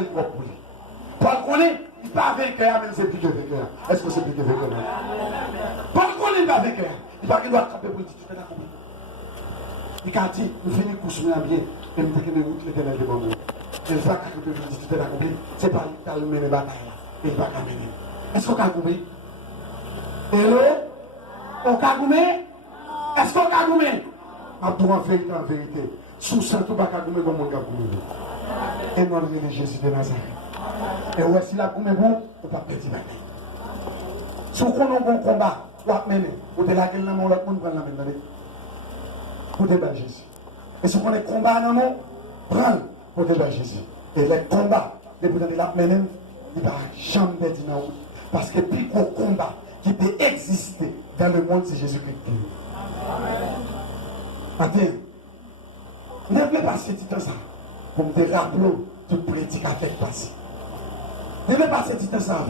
le corps pour lui. Paul connaît, il n'est pas vainqueur, mais c'est plus que vainqueur. Est-ce que c'est plus que vainqueur? Paul connaît, il n'est pas vainqueur. Il va qu'il doit attraper pour lui. Tu fais la compris. Il a dit, nous finissons pour soutenir bien, et nous devons nous l'éternel de bon. Et le fait que tu fais la compris, c'est pas lui qui a mené la bataille là. Et il va la mener. Est-ce qu'on a compris? Hello? On a compris? Est-ce qu'on a compris? En vérité, sous ça, tout va compris comme on a compris. Et non, le Jésus de Nazareth. Et voici la première boue, on va perdre la bataille. Si on a un bon combat, on va mener. Ou de laquelle la main, on va prendre la main. Pour débattre Jésus. Et si on a un combat, on va prendre pour débattre Jésus. Et les combats, les boutons de la main, il ne va jamais perdre la route. Parce que le plus gros combat qui peut exister dans le monde, c'est Jésus-Christ. Attends, ne voulez pas ce titre ça. Pour me rappeler toute politique à fait passer. Ne voulez pas ce titre ça.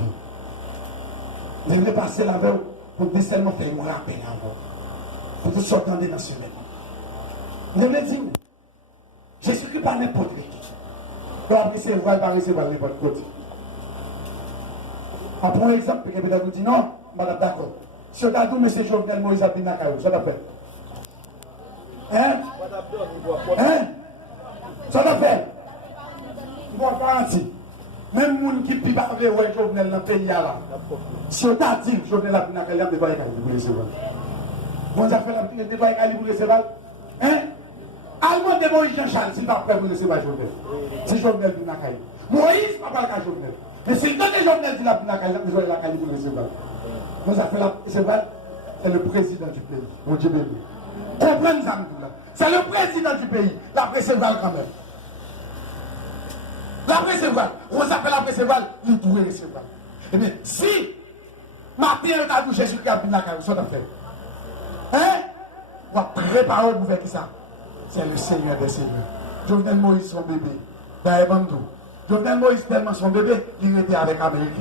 Ne voulez pas passer la veille pour me seulement faire un rappel avant. Pour tout sortir des nationalités. Ne me dites, Jésus-Christ pas n'importe qui. Donc après c'est vrai, pas recevoir n'importe côté. Après un exemple, quelqu'un vous dit non, madame d'accord. Si on a dit, M. Jovenel Moïse a bien à ça t'a fait. Hein? Hein? Ça t'a fait. Je vous garantis. Même les gens qui ne peuvent pas voir Jovenel dans le pays là. Si on a dit que Jovenel a bien à il y a des voyages pour recevoir. Vous avez fait des voyages pour recevoir. Hein? Allemand de Moïse Jean-Charles, s'il va pas pour recevoir Jovenel. Si Jovenel vient à Moïse ne va pas à Jovenel. Mais si le temps de Jovenel dit la Pinacay, il a besoin de la qualité pour recevoir. Nous avons fait la recevoir, c'est le président du pays. Mon Dieu béni. Comprenez ça, c'est le président du pays. La recevoir quand même. La recevoir. On s'appelle la recevoir, il doit recevoir. Eh bien, si Martin a dit Jésus-Christ a Pinacay, ça t'a fait. Hein? On va préparer pour faire ça. C'est le Seigneur des Seigneurs. Jovenel Moïse, son bébé. Dans Ebandou. Jovenel Moïse, tellement son bébé, il était avec l'Amérique.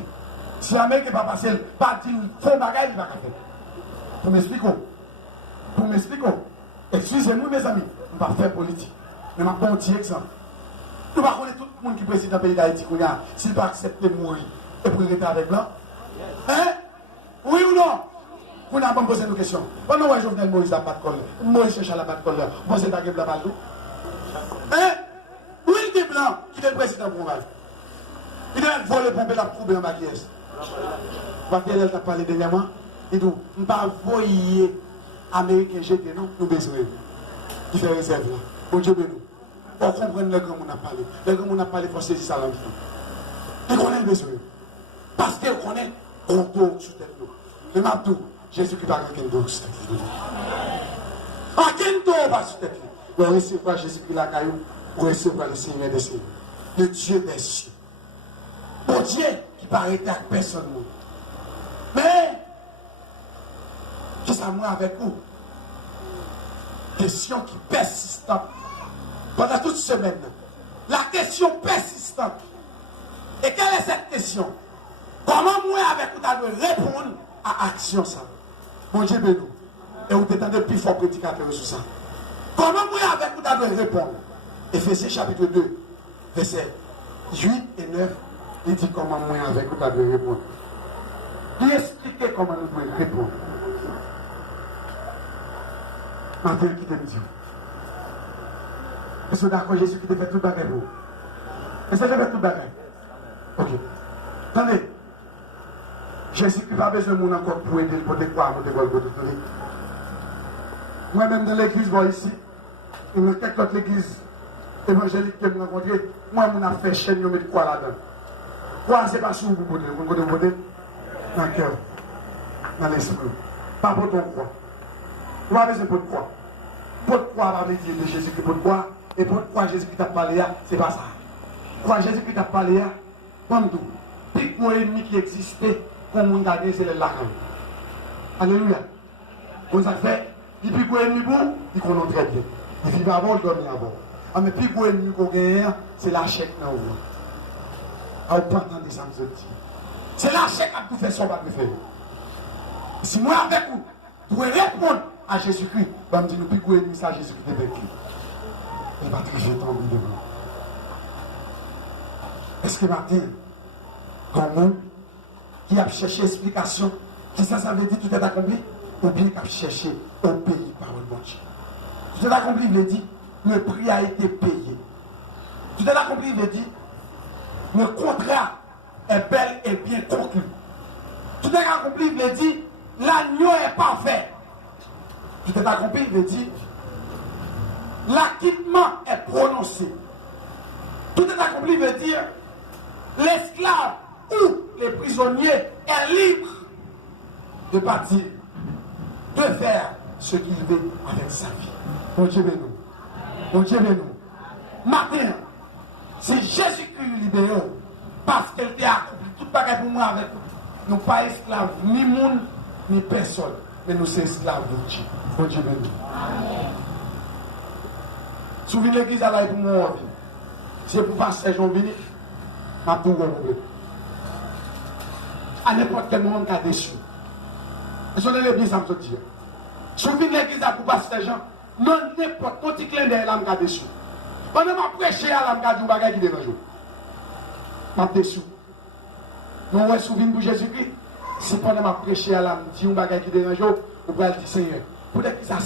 Si l'Amérique n'est pas passé, pas dit faux bagage, il va faire. Pour m'expliquer. Pour m'expliquer. Excusez-moi, mes amis, on va faire politique. Mais je vais dire exemple. Nous ne connaissons pas tout le monde qui est président du pays d'Haïti, s'il va accepter de mourir et pour rester avec blanc. Hein? Oui ou non? Vous n'avez pas posé une question. Pendant que Jovenel Moïse n'a pas de colère, Moïse cherche la pas de colère, vous êtes à la balle. Hein? Oui, il est blanc, qui est le président pour moi. Il a volé pomper la trouble en ma pièce. Vatel t'a parlé dernièrement. Il dit, on ne va pas voyer Américain jeter, non, nous besoin. Il fait réserve là. Bon Dieu béni. Pour comprendre le grand monde a parlé. Le grand monde a parlé pour saisir ça dans le temps. Il connaît le besoin. Parce qu'il connaît qu'on tourne sur tête nous. Le matou, Jésus qui va avec un dos sur tête nous. Pas qu'un dos va sur tête nous. Pour recevoir Jésus qui l'a caillou, pour recevoir le Seigneur des Seigneurs. Le Dieu des cieux. Bon Dieu qui paraît à personne. Mais, je suis avec vous. Question qui persistante. Pendant toute semaine. La question persistante. Et quelle est cette question? Comment moi avec vous dois répondre à l'action ça? Bon Dieu béni. Et vous t'étendez plus fort prédicateur sur ça. Comment moi avec vous dois répondre? Éphésiens chapitre 2, versets 8 et 9. Il dit comment moi avec vous dois répondre. Il explique comment nous devons répondre. Maintenant, qui te dit? Est-ce que d'accord Jésus qui te fait tout le bagage? Est-ce que je fais tout le bagage? Ok. Attendez. Jésus qui n'a pas besoin de mon encore pour aider le côté quoi, pour te côté. Moi-même dans l'église, moi ici, il y a quelques autres églises évangéliques que je rencontré. Moi, je a fait chaîne, je mets quoi là-dedans? Quoi, c'est pas sur vous côté. Vous côté dans le cœur, dans l'esprit. Pas pour ton croix. Vous n'avez pas besoin de croix. Pour croix, va dire de Jésus qui pour croix. Et pour croix, Jésus qui t'a parlé, c'est pas ça. Croix, Jésus qui t'a parlé, comme tout. Puis, pour ennemi qui existait, comme on a dit, c'est le lac. Alléluia. Vous avez fait, et puis pour ennemi bon, il connaît très bien. Il vit avant, il dormit avant. Mais puis pour ennemi qu'on gagne, c'est la chèque dans vous. Ah, vous pas entendre ça, vous dit. C'est la chèque à tout faire son va faire. Si moi avec vous, vous pouvez répondre à Jésus-Christ, va me dire, nous puis pour ennemi ça, Jésus-Christ est avec lui. Il va tricher ton vie de vous. Parce que matin, comme nous, qui a cherché explication, qui ça veut dire tout est accompli, ou bien qui a cherché au pays par le bon Dieu. Tout est accompli, il veut dire, le prix a été payé. Tout est accompli, il veut dire, le contrat est bel et bien conclu. Tout est accompli, il veut dire, l'agneau est parfait. Tout est accompli, il veut dire, l'acquittement est prononcé. Tout est accompli, il veut dire, l'esclave ou le prisonnier est libre de partir, de faire ce qu'il veut avec sa vie. Mon Dieu béni. Mon Dieu béni. Matin, c'est Jésus-Christ libéré parce qu'elle a accompli tout bagage pour moi avec nous. Nous pas esclaves, ni monde, ni personne, mais nous sommes esclaves de Dieu. Mon Dieu béni. Souvenez l'église à l'aide pour moi. C'est pour passer Jean venir. Ma pour à n'importe quel moment, on a déçu. Et je ne bien ça me dire. Souvenez l'église pour passer Jean. Non, n'importe quel petit clin d'œil, là, on a déçu. On ne m'a prêché à la m'gade du bagage qui dérange. M'a déçu. Nous on souvenir pour Jésus-Christ. Si pendant m'a prêché à la dit un bagage qui dérange, on va dire Seigneur. Pour que ça